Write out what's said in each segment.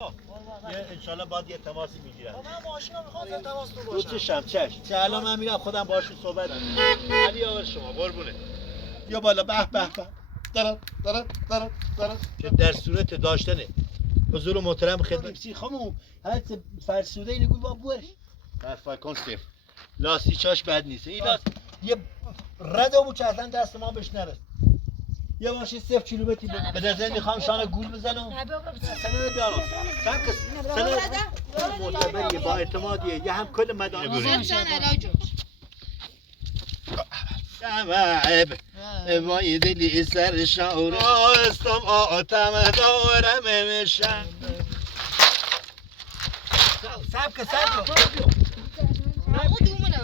یه انشالله باید یه تماسی میگیرم. من ماشینو میخوام تماس تو تو باشم. چشم چه الان من میرم خودم باشون صحبت کنم. علی آور شما قربونه. یا بالا به به به. دارم. که در صورت داشتنه حضور محترم خدمت خانم هات فرسوده اینو گوی با بورش. حرفا کن سیف. لاستیکاش بد نیست. این لاست یه ردمو که اصلا دست ما بهش نرسید. یه ماشین 0 کیلومتری به نظر میخوام شانه گول بزنم. سنه بیارم. چند کس سنه معتبریه با اعتمادیه یه هم کل مدام بریم. شمعب وای دلی سر شعور آستم آتم دارم میشم. سبک همو دومونه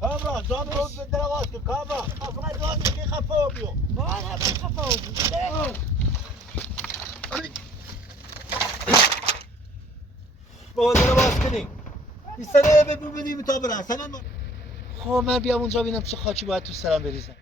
کامران زام رو به درواز که کامران افغان داد که خفا بیو باید همه خفا بود. با درواز کنی این سنه ببینیم تا برن سنه خب من بیام اونجا ببینم چه خاکی باید تو سرم بریزم.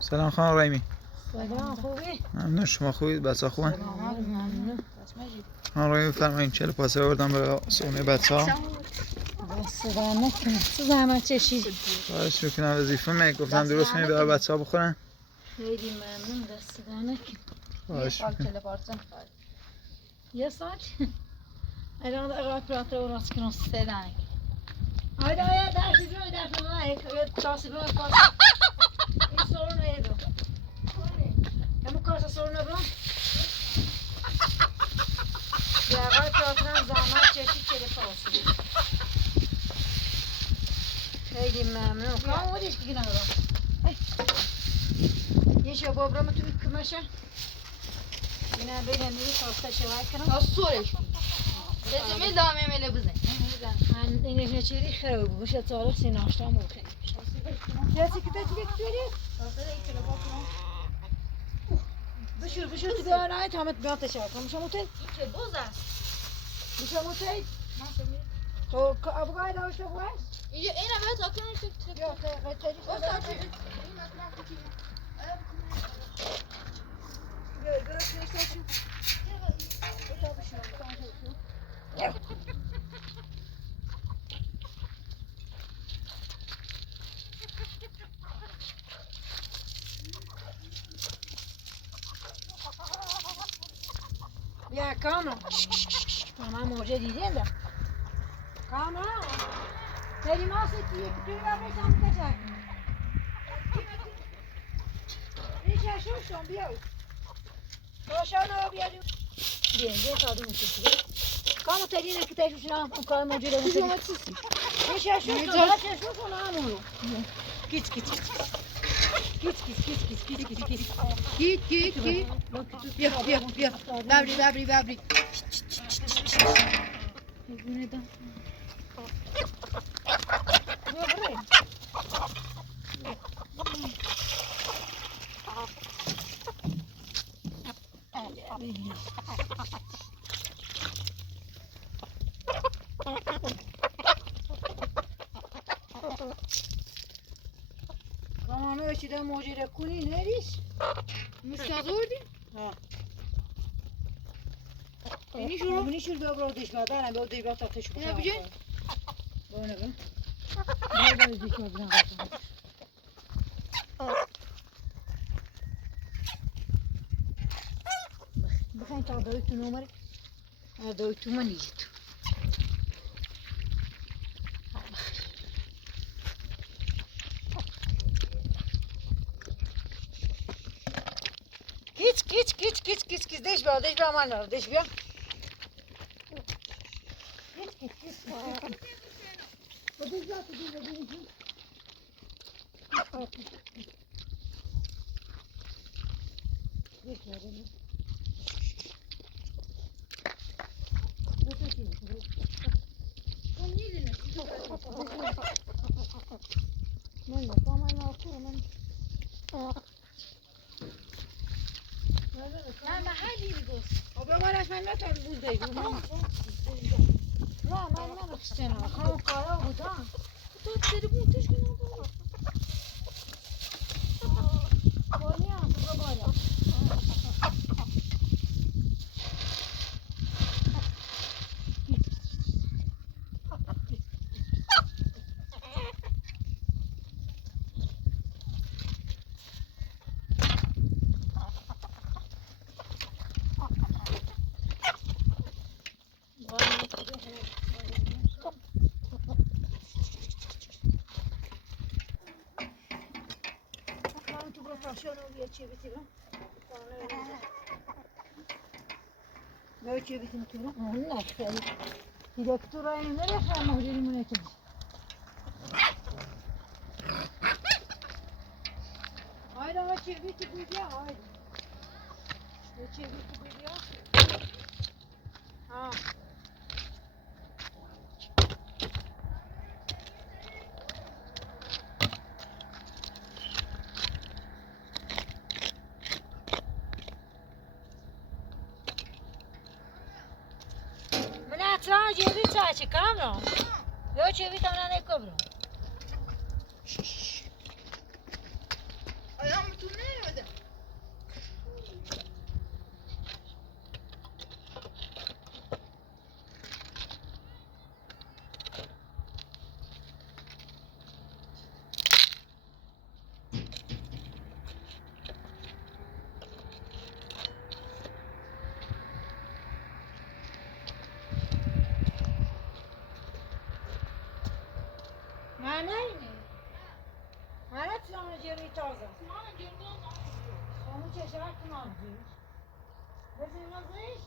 سلام خانم رحیمی. سلام خوبی؟ ممنون شما خوبید؟ بچه‌ها خوبن؟ ممنون. خانم رحیمی بفرمایید 40 پاسه آوردم برای صبحونه بچه‌ها. صدا نکنه تو زحمت چشید. خواهش میکنم وظیفه من گفتم درست کنید برای بچه‌ها بخورن. خیلی ممنون دست صدا نکنه. خواهش میکنم. یه ساعت الان اقرار پراتر و راست کنم سدنگ آیا درسی جوی درس نه تاسی برای کاس این سورو نیدو همون کاس سورو نبرم یه اقرار پراتر هم زحمت چشید چه پاسی خیلی ممنون کام بودیش که نبرم یه شباب برم تو کمشه اینا بگم میری کاسته شوای کنم سورش لازمه دامه مله بزن اینش نچیری خراب بود باشه تعارف سی ناشتام بود کسی که تو بکتری بشور تو بیان آیت همت بیان تشار کنم شما موتید چه بوز است میشه موتید تو ابوگای داشته بود اینجا این هم تا کنم یا قطعی شده بیا کامران من موجه دیدیم ده کامران تری ماسی توی ببریشم بکشک ریشه شوشتم بیاو روشانه رو بیاریم بیا تا دو میشه کامو تری نه که تشوشن هم کار موجه رو میشه ریشه شوشتم همونو کیچ بیا ببری بگونه دم کامانو چیده موجی را کنی نریش مستقر دی ها اینی شروع اینی شروع بیا برو دیش بدارم بیا دیش تا تشو اینا بجه بونه بیا دیش بدارم بخواین تا دویتو نومره دویتو من نیجیتو کیچ دیش بیا من دیش بیا من محلی میگوست ببرش من نتونم بوده نه من نخستم خانم کارا بودم تو داری بونتش کنم بانی هم تو بالا من تو برو بیا چی بیتیم بیا چی بیتیم تو رو نه خیلی دیرکتور این نمیخوام مدیری مونه تو haydi ama çeviti buydu haydi ne çeviti buydu ha من اطلاع جوی چاچی کامران یا جوی تانا نکبرم ayağımı turneye نه من اطلاع جوی تازه خانم چشمک کنم جوی بزنیم ازش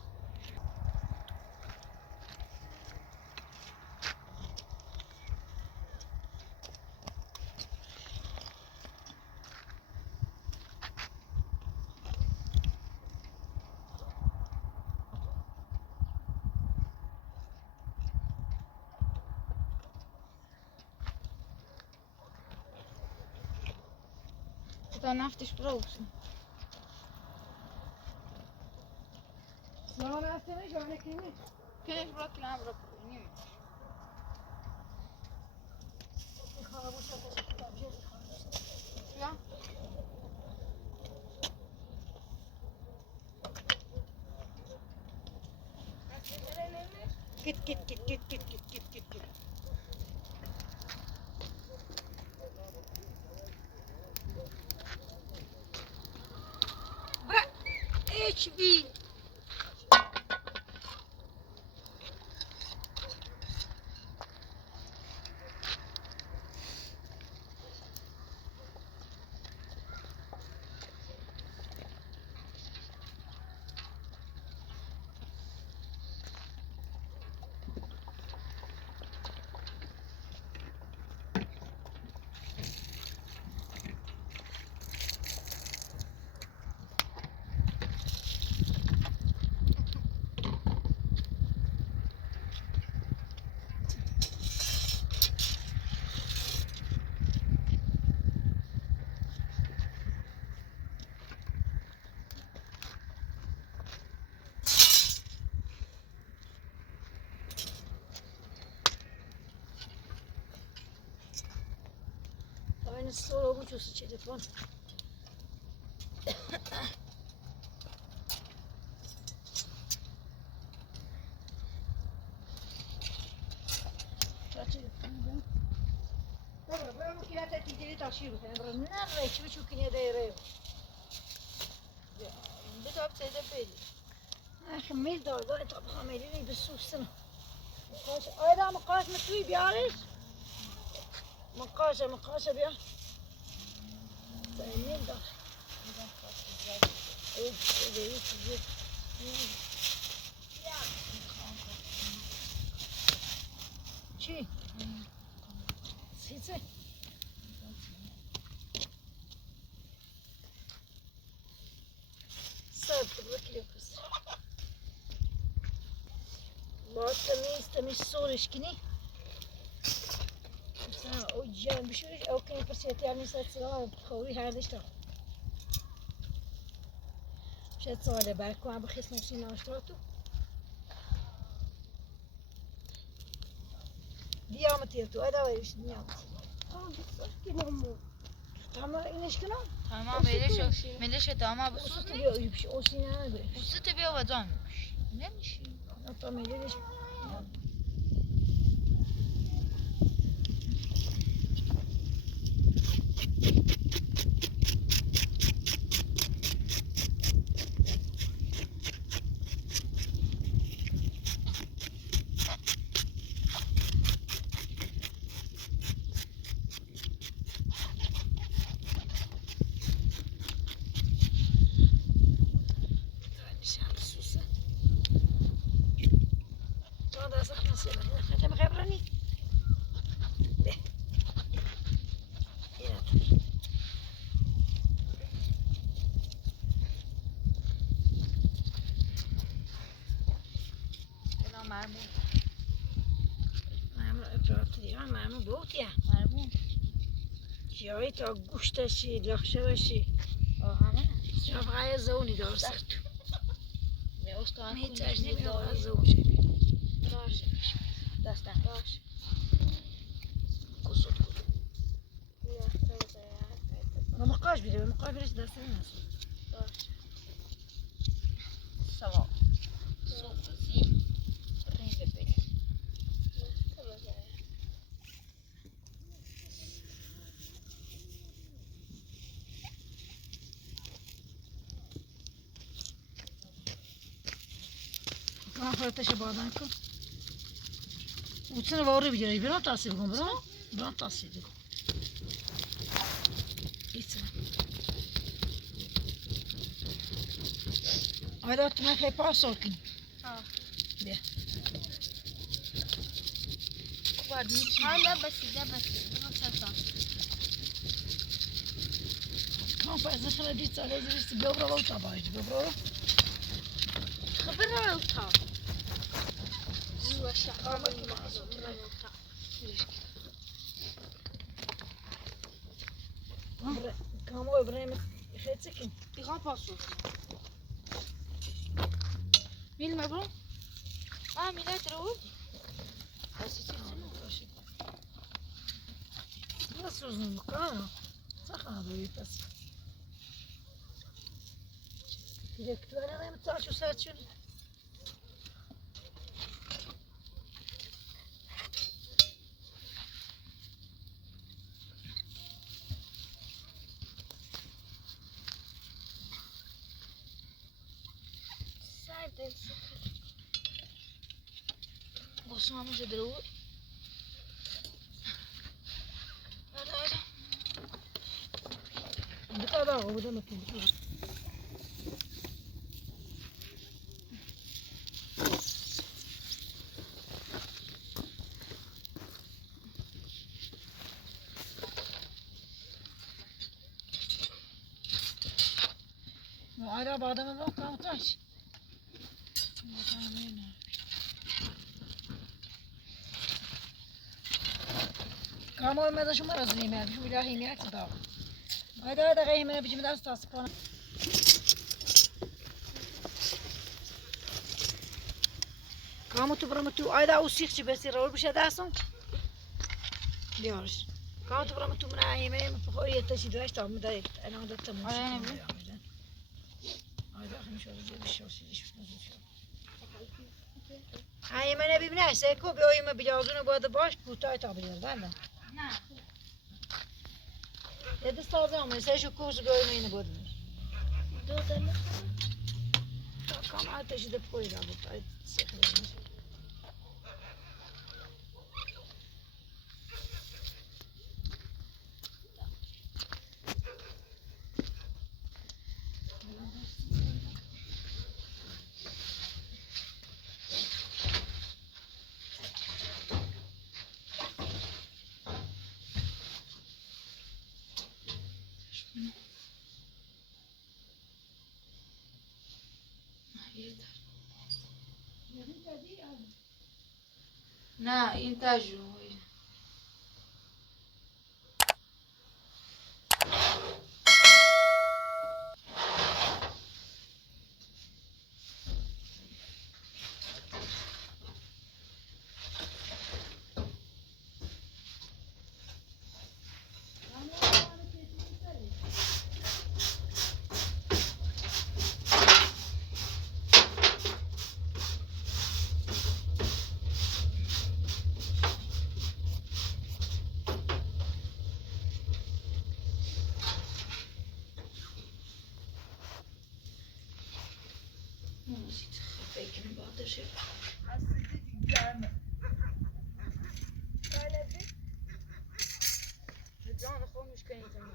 تا نفتش بروسن سلام هستم جانه کنی کنش برا کلام برا کنیم خانوش آتش کتاب جز خانوش یا Git. Bırak. Hiçbir. Aynı soru bu çözü telefon. Dobra, bravo che la testa di taşıyor sen. Nerede hiçbir çukine değeri. bir top şeyde böyle. خميل دار طب خميليني بالسوسن مقاش ايضا مقاش متوي بيعرف مقاشة بيع فاهمين دار چی؟ سیچه؟ صد بکری کس. باید تمیز سورش کنی. مثلا او جان بشویش او کنی پرسیتی هم نیست سلام خوری هردش تا. شاید ساله برکو هم بخیس نوشی ناشتاتو. دیامتی تو ادوایش دیامتی. Tamam iniş günü. Tamam Melişe tamam bu Usta sus ne? diyor bir şey o sinir böyle. Bu sütü bir ovacağımış. Neymiş? Tamam iniş. ختم خبرني Buna mermi. معمول افراطی دیگه معمول بود یا Mermi. جایی تا گوشتشی لخشوشی Aha. شفقای زونی درست Ne usta میتاش kunni نمیدونم doğru. از زوجی Daş. Dastan daş. کسوت Ya teyze ya. ما مقاش بیده مقاش بیده دست نمیدونم Daş. Salam. Soğuk kızım. Rengi böyle. کام فرتش بادن کن وچنه واری بیاری برام تاثیر کن برام تاثیر کن ایتن آیدا تو من خیلی پاس کن بیا Kubar niçin? Hala basit. Bunu çarpsam. کام فرز خردی ساله زیرست بیابرا و تا باید بیابرا خبرنا لو تعب. زوجة کام و ابراهیم خیلی سکن Diğer pasos. Bilme bro. Millet roğu. nasıl uzun bu kama sakın böyle pes direktörler hem taşu saçın Serdin sıkı. Boşanmış roğu. Hadi. bu kadar o da mı ki Hala bademe bak kavtaş. Kamo meda şuma razıyım ya. Şu ilahi mi yaksa da. Hayda gayime biçim ders tasıpana. Kamo tu bıramı tu ayda usikçi besi rol bir şey dersin. Diyoruz. Kamo tu bıramı tu mına yemeğe mi fukuriye taşı duyuş tamam da ana da tamam. Aynen. Ayda akım şöyle bir şey olsun. Yemeğe bir neyse ko bir oyuma bilazını bu arada baş kutay tabi değil mi? Ne? Dedi sazı ama sen şu kursu görmeyi bu. Dödelim. Tamam ateşi de koyacağım bu tay sıkıntı. نه این تجربه فکر بادشه جان خود مشکلی نمیتونی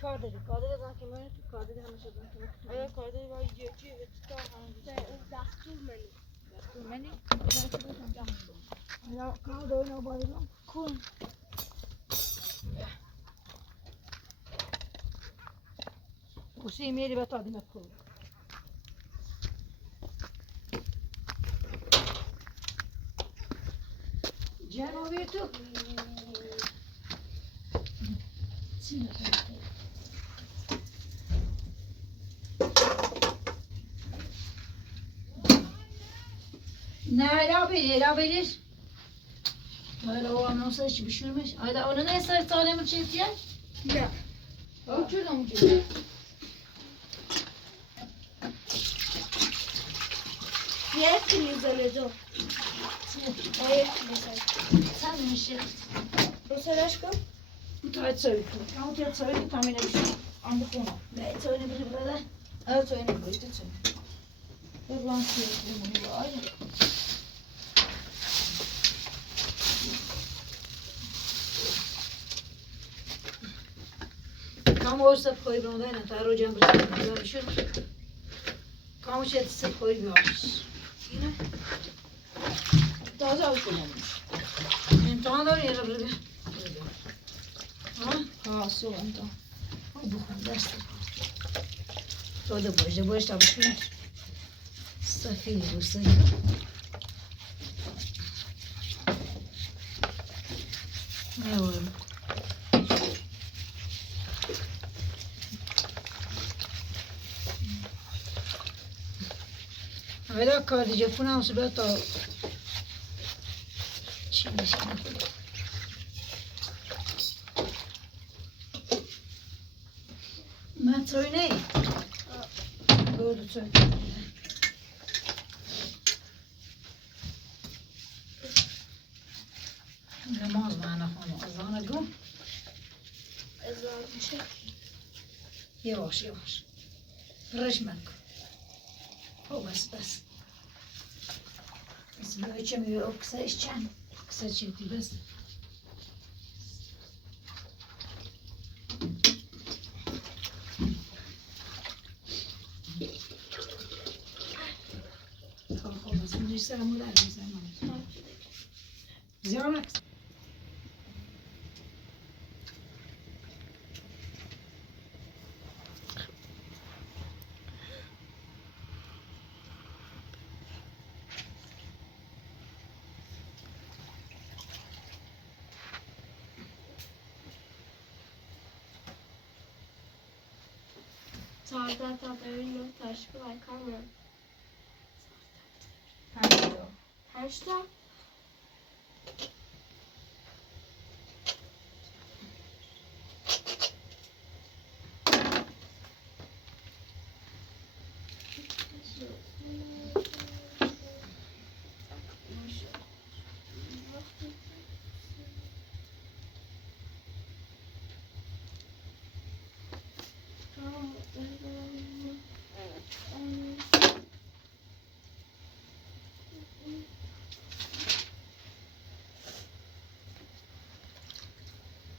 کار داری که من کار داری همیشه دارم که آیا کار داری باید یکی به تو تا هم دستور منی دستور منی؟ یا کار داری نباید کن کسی میری به تا دیمت کن جنابی تو نه را بریش حالا او هم نوسه چی بشورمش حالا اونو نه سر سالم چی تیه؟ نه او چود همون چود یکی میزنه دو سن میشه روسرش کن تایت سوی کن همون تایت سوی کن تامینه بشه آن بخونم نه سوی نبری براده او سوی نبری تو سوی ببران سوی بمونی با آیا کام او سب خوی برانده نه تا رو جمع برسید بشون کامو چه سب خوی بیارش اینه تازه او کنم امتحان داری یه رو بره ها سو امتحان او بخون دست تو ده باش تا بشون صفیه روسه میوارم Aveva accordi già funamo soprattutto ما تسوي قولوا تسوي نماز معنا خانو اذان قوم ازار میشه يواش رجمك هو بس بس بقى كم يورو كسرش كان كسر شيء بس خب بس من جسر مولار زمان زيانك ساعت تا داریم تشکیل کامل هشتا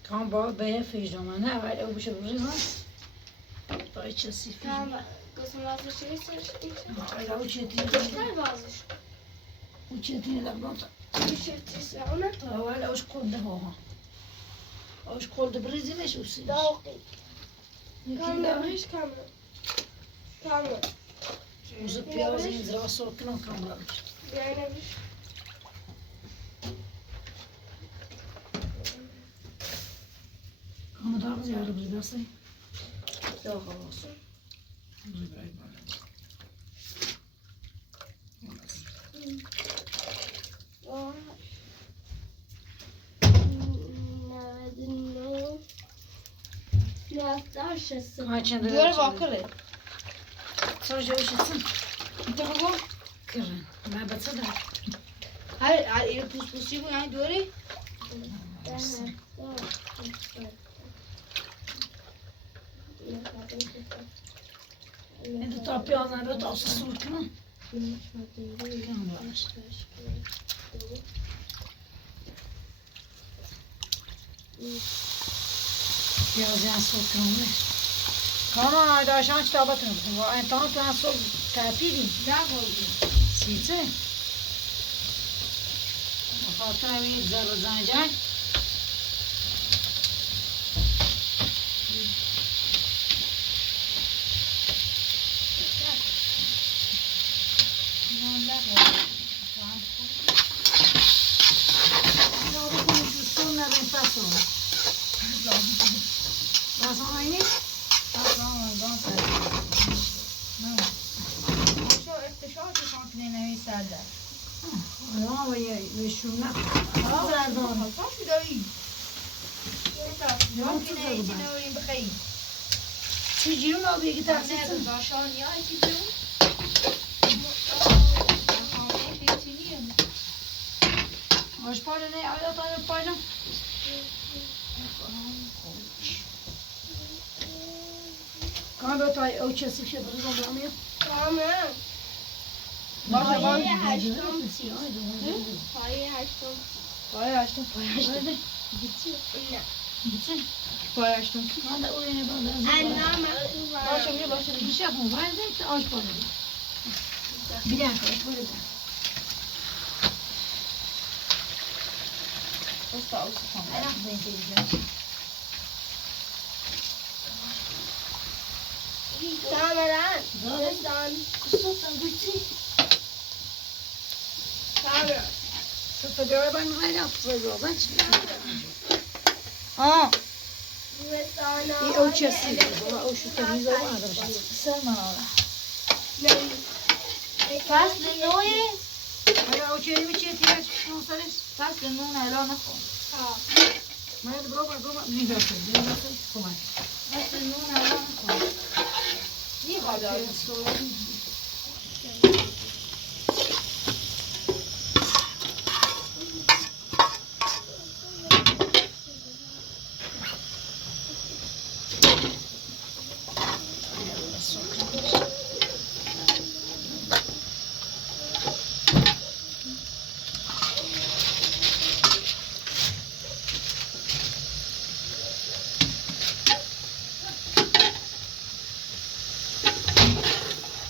كان بابا بيفيش دوما أول أو بشو بريزان باي تشسي فيه tamam kızım vazgeçerse أول أو تشتي Göster vazgeç. وتشتي لا بنطة شفت سعونه أول أوش قلده هو أوش قلده بريزي مش وسي داوقي يمكن كامل ده مش كامل كامل وزي بياز ينزل وصل كنا كامل يعني مش كم دار زيادة بريداسي لا خلاص ما كان دور باكله صار جوش السن انت بقول كرن ما بتصدق هل إيه بوس بوسيبو يعني دوري انت طابي انا بتقص الصوت كمان كمان باش بياز يعني صوت كمان كمان هذا عشان كتابتنا وانت كان صوت تعبيري لا بودي سيتي خاطر وی زر زنجان شو افتشاش شلون كنا نوي سادة الان ويشونا زردان خلاص شو داري يوم كنا تزربان. يجي نورين بخير تيجيون او بيجي أنا تحسن باشان يا يجيبون مش پاره نه آیا تا پاره کام به تای او چه سیشه برو برامیا تمام باشه پایه باشه هشتم پایه هشتم پای هشتم پای هشتم gitti نه Gitsin. Pay açtım. Ben de oraya ben. annem Başa başa bir şey yapmam. Ben de aç para. Bir dakika aç para. usta usta Ana ben geleceğim. Tamamen. Zaten Destan. sultan gitti. Tamam. Sultan göre ben hala böyle ben. Aa. Destan. İyi o çesi. O şu temiz var arkadaşlar. Sen bana. فصل نوعه Hala o çeri bir çeti ya şunu sarız. فصل نو الان نخون Ben de bro bir dakika. Bir dakika. Tamam. فصل نو الان نخون İyi hadi.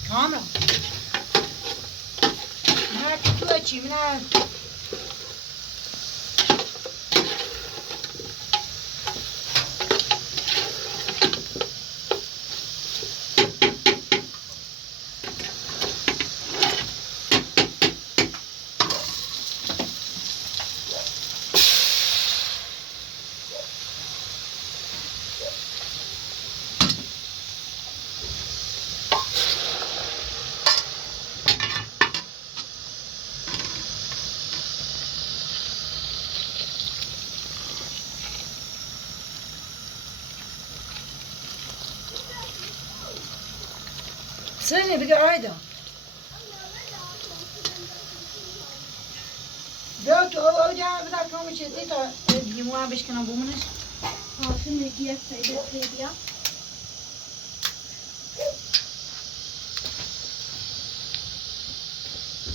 Kamera. Ne kutu açayım ne? Sen bir ayda. Ya tu o ya bir dakika mı çekti ta yumuğa beş kana bu mu ne? حاصل نجية سيدة سيديا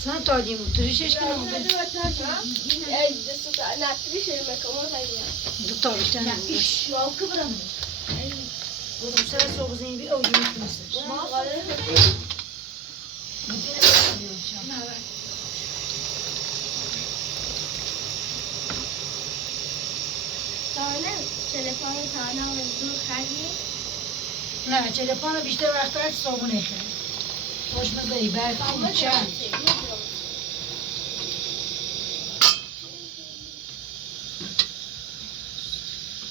Sen ta yimu trişeş kana bu. أنا أعتريش المكونات هي Bu ta bir tane. شو أو كبرى من Bu sefer soğuk zeyn bir o yimu kimse. ما غير تانه تلفن تانه و زور خریدی؟ نه تلفن بیشتر وقتا صابونه کرد خوشمزه برفی چند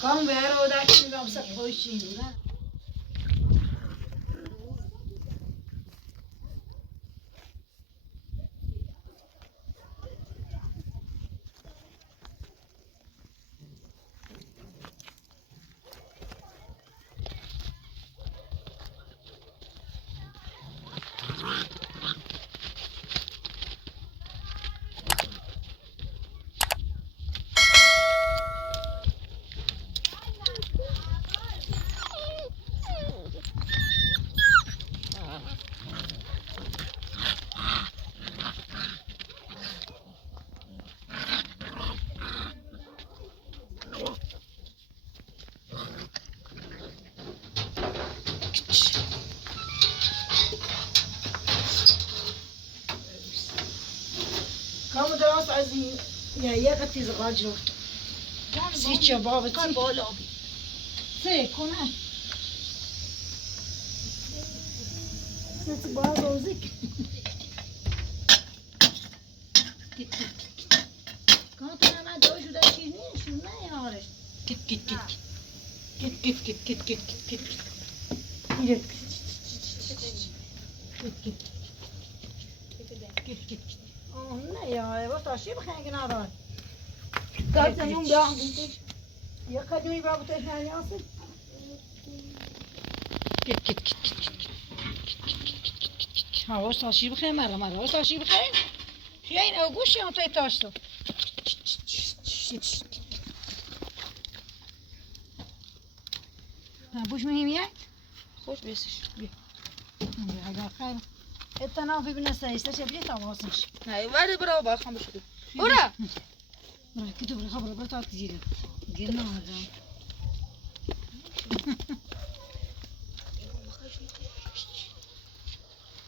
کام به رو درک میگم سر خوش چی بودن کام درست از این یا یک تیز غاج رو سی چباب تی بالا سه کنه ست بالا روزی کام تو من دوش شده چیز نیست نه یارش کت کت کت کت کت کت کت کت کت کت کت کت نه یا وقت آشی بخیر که نداره گازمون بیام بیش. یا کدومی با بوتش نیاستی کت کت کت حواس آشی بخیر مرا حواس آشی بخیر خیلی این اوگوشی هم توی تاشتو بوش مهم یک خوش بیسش. اگر خیر اتنافی بنسایسته چه بیت آوازش نه ولی برای با خام بشود. برا. برای کی تو برای خبر برای تا تیجی گیر نمی‌دم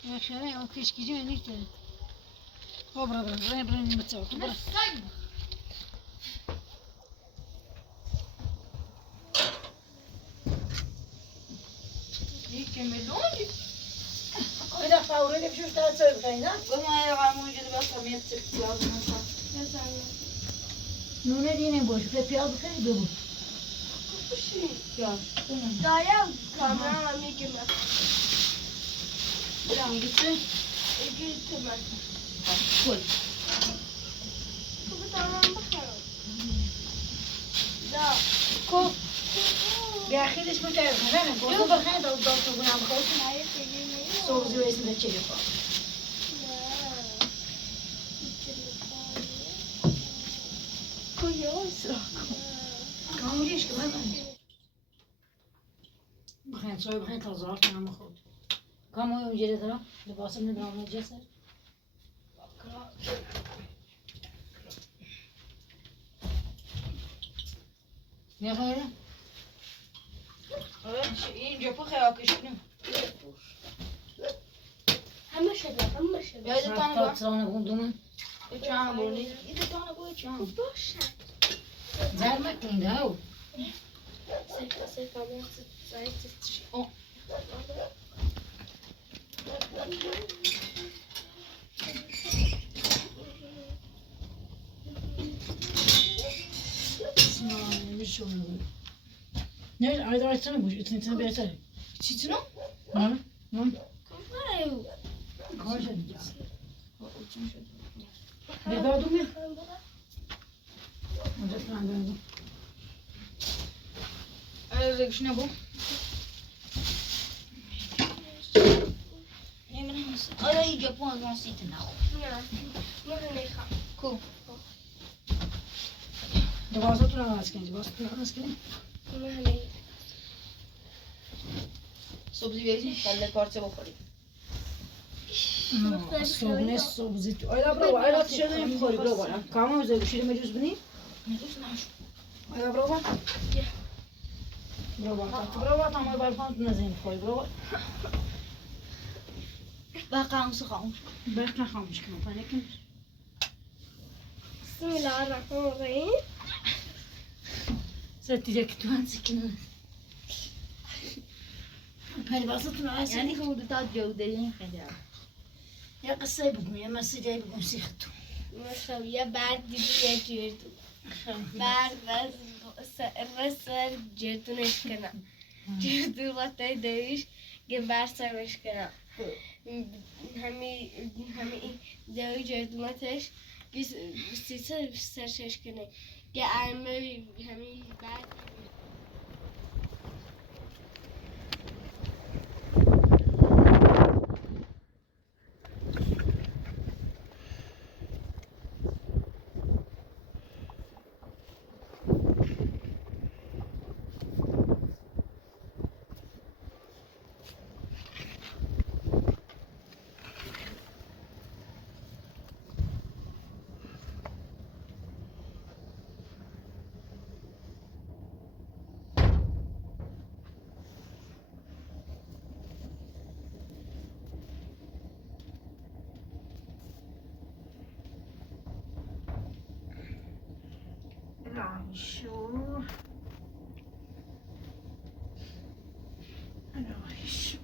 یا خیره اون کشکیجی من نیسته خب برای نمی‌تونم برای یک میلیونی. اینا فوری نمی‌شوش تا چه بخیر نه گفتم یه رقم موجود باشه میاد پیاز میخوام. نونه دینه باش به پیاز بخیر ببو پیاز دایم کاملا میگم. برام گیته ایگی تمام. کل تو بتوانم بخورم. لا. کو. بیا خیلیش می‌ترسم نه گفتم بخیر تا تو بونم بخیر نه فکر سوزی و اسم چه بخور کجاست؟ کاملیش که بخیر بخیر چای بخیر تا زار کنم بخور کامو اونجوری دارم لباسم ندارم نجسه یا خیره اینجا پو خیاکش کنیم. همه شده. یاد تانه با. تاترانه بودم چند بردی؟ یاد تانه با چند. باشه. زر مکنید هاو سیکا موست زایتش. نه ayda açsana bu içine bir yeter. چیتونو؟ Ha? Ha? کجایو؟ Koş hadi. Bir daha dur mu? Önce sen döndün. ازش نبود. نمی‌دونم. آیا اینجا پول واسیت نخو. نه نمی‌خوام. کو. Duvarsa turan askendi. Duvarsa turan askendi. نه. سبزی بیاری کله پارچه بخوری. Soğuk sobzi. Ayda bravo. Ayda tişörde yemkori bravo. Kama özel bir şey mecbur bini. می‌دونم نشو. Ayda bravo. Bravo. Bravo. Tamam balkon nazim koy bravo. بقى خاموش. Belki kalmış kan. Panikim. بسم الله الرحمن الرحیم. ستي که تو هنسکنه پرواستون عايز یعنی حدودات جودرین خیلی يا قصة بكم يا مسي جاي بكم سيختو مثلا یه برد دیدی یه جردو برد سر جردونش کنم جردو وقتی دویش که برد سرش کنم همی دوی جردونتش سی سرش کنه که ارمه همی برد شو أنا شو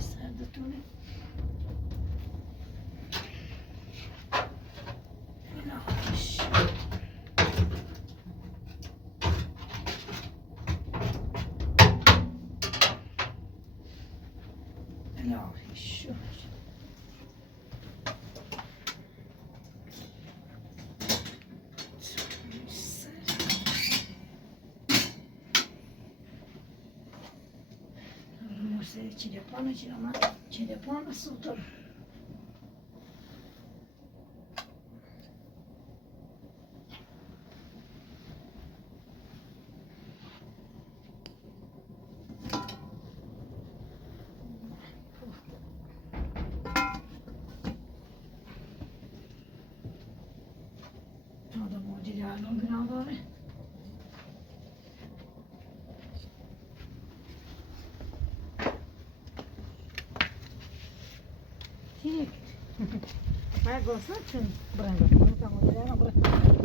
ساعدتوني أنا شو أنا شو Телефон сутр. هذا موجود على الجنابه. ما قصدتش برندا انت مودينا برندا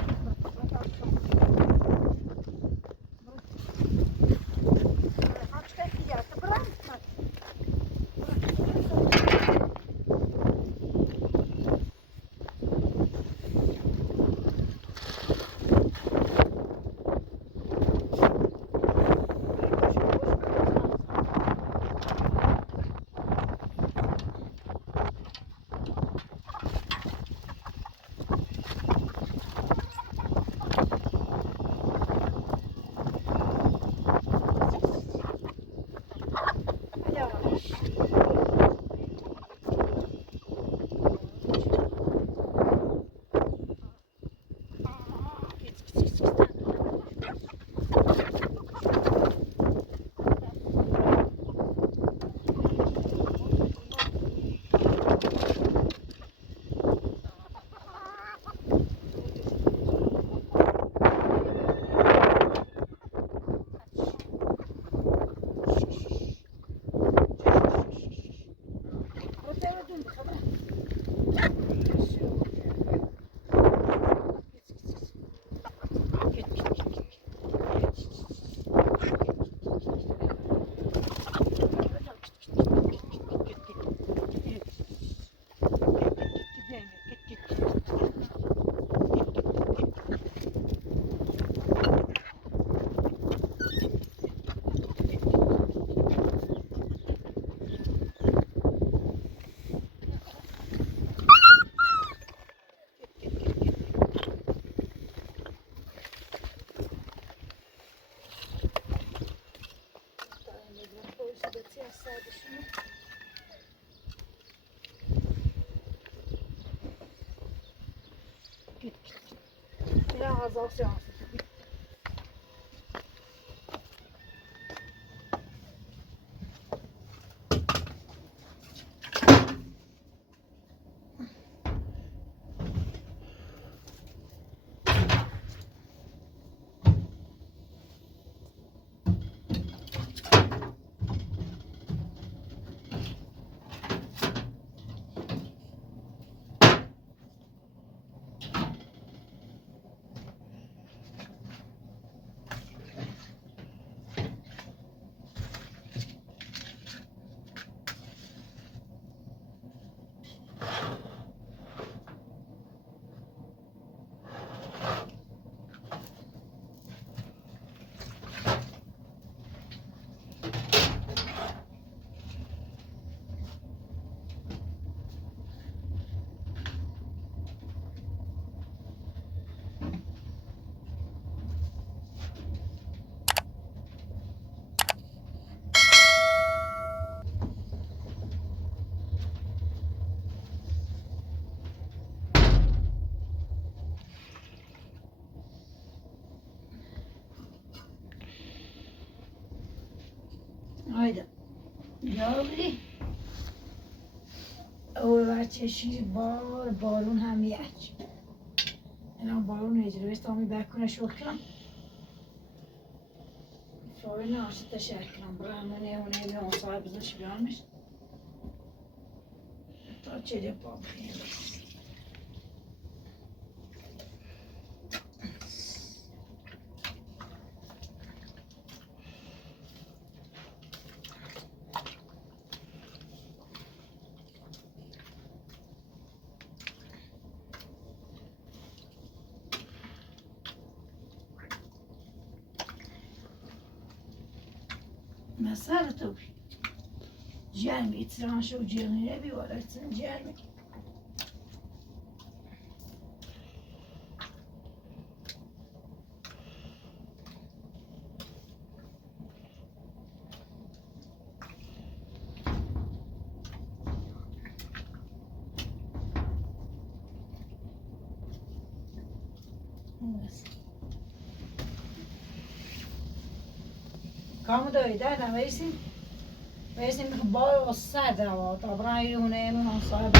Biraz azalsın. Haydi. Yavri. او بچه شیر بارون هم یک. اینا بارون اجرایش تامی بکنه شکرم. فایل ناشد تشکرم. برامونه اونه بیان صاحب بزنش بیانش. تا چه پاپ خیلی. مسألة توبي جرمي ترانش وجرمي نبي ولا جرمي بس كم داي ده ويسين ويسين بار والسادة وطبعا يونه من صاحب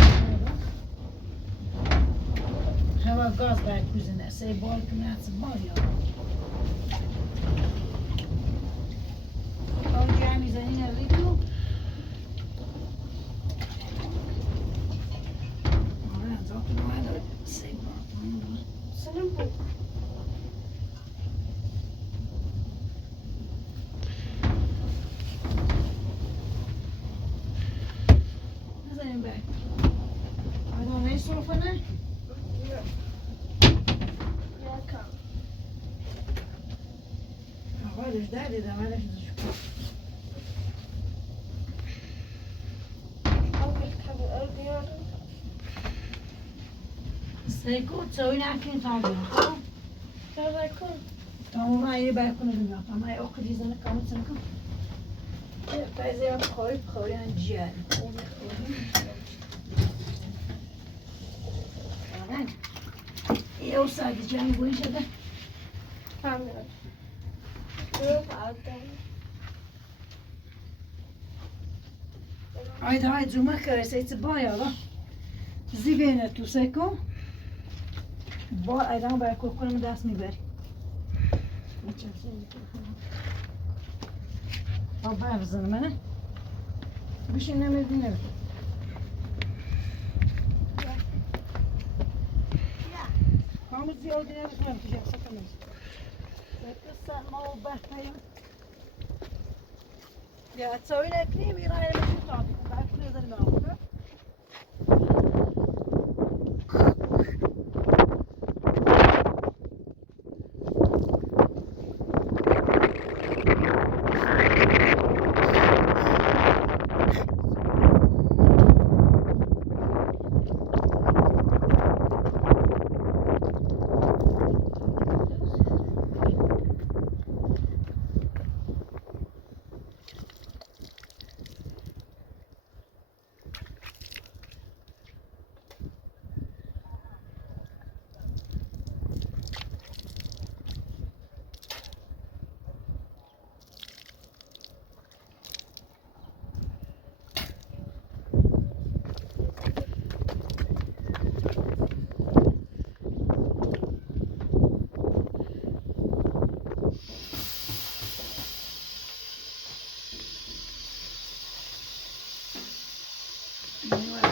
هوا غاز بعد كوزنه سي بار كميات مايا او جامي زنين الريتو انا زوقت ما سي بار سلام back. I don't know so for now. Agora os dados da malha dos سيكون تسوي لنا كين طاجن خلاص ترى يكون تمام ما يبقى يكون بالله ما يأخذ يزن كم سنكم فإذا خوي عن جيال يا أستاذ جاني وين شده كامل هاي زومك رسيت بايا لا زيبينه تو سيكون با ایدان باید کنم دست میبری با بفزن منه بشین نمیدی نمیدی کامل زیادی نمیتونم تو جمسه کنم بکستن ما و بحنیم یا تسوي لك كريم يراعي المشروع تعطيك بعد كل هذا المعروف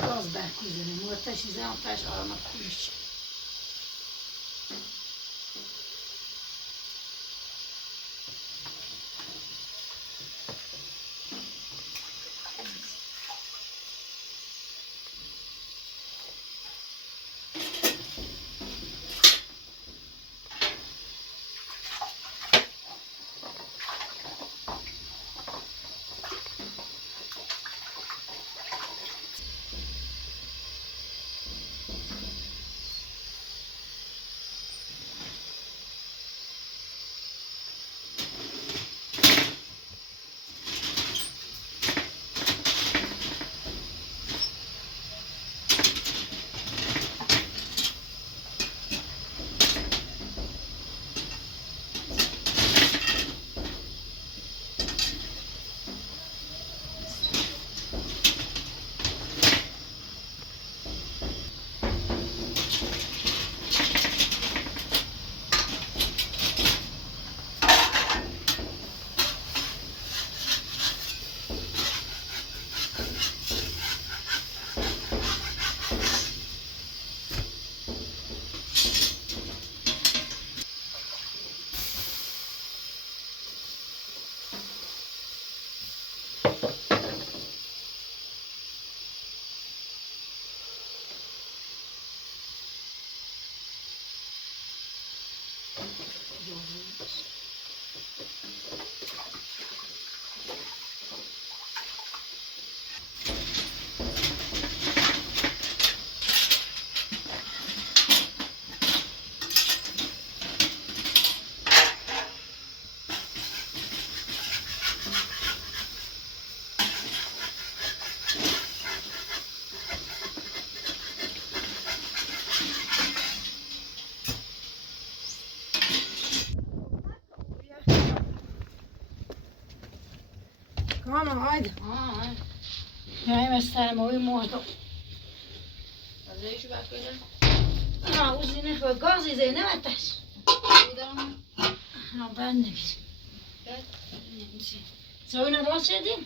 باز برکوزنیم مرتشی آتش آرامت کولش Kano, haydi. Yani mesela o mordo. ازش باید کنم Ha, uzine koy. Gaz izeyine ateş. بودم Ha, ben de bir. بعد Sonra rast edeyim.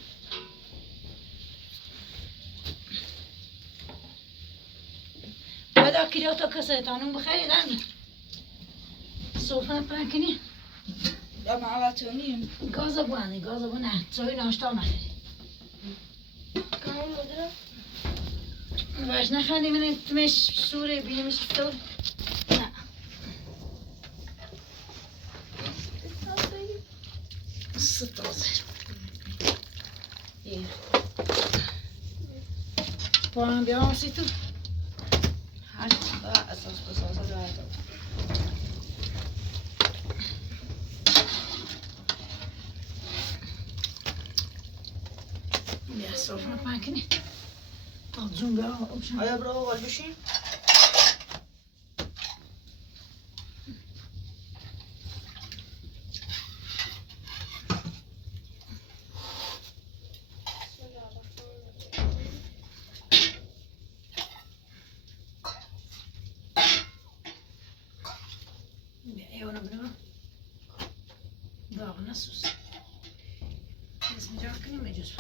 بعد کلیات تا کسایتانم بخریدن. صبح پنکنی. یا معلتونیم گاز بونه. سوی ناشتا نخری. Kamu mıdır? باش نخری من تمش سوره بینیمش دور. نه. Süt hazır. İyi. Puan bir an sütü. هر چیزا اساس بسازه دارد Ya sofra pankini. Alcım bir an olsun. آیا برو بقال بشین؟ Ya ona bunu. Daha nasıl? Biz mi cakını mı ediyoruz?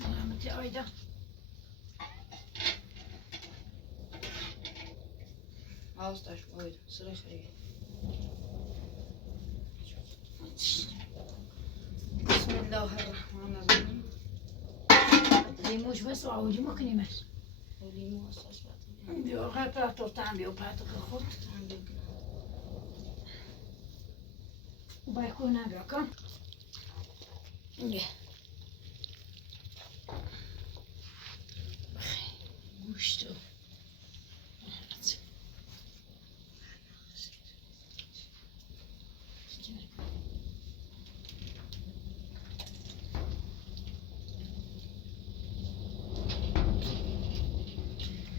Rahmeti ayda. آستش باید سرش خیلی بسم الله الرحمن الرحیم Limuş ve soğucu mu kıymet? لیمو اساس باید Diyor hatta tortan bir opatı kod. Baykuna bir kan. Guştu.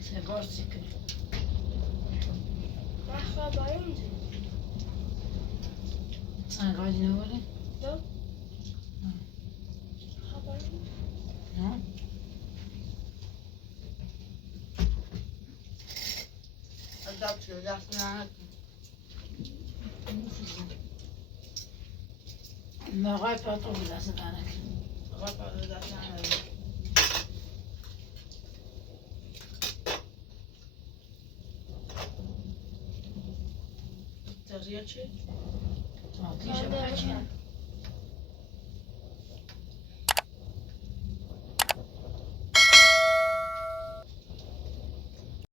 Segar sıkın. Mahva bayımdı. Sen gazi ne var? Haberim. Ha? ادب شده دست نهت Mağay patron bilasın anak. فقط برای دست نهت تغییر چی؟ Altı yaşa bakacağım.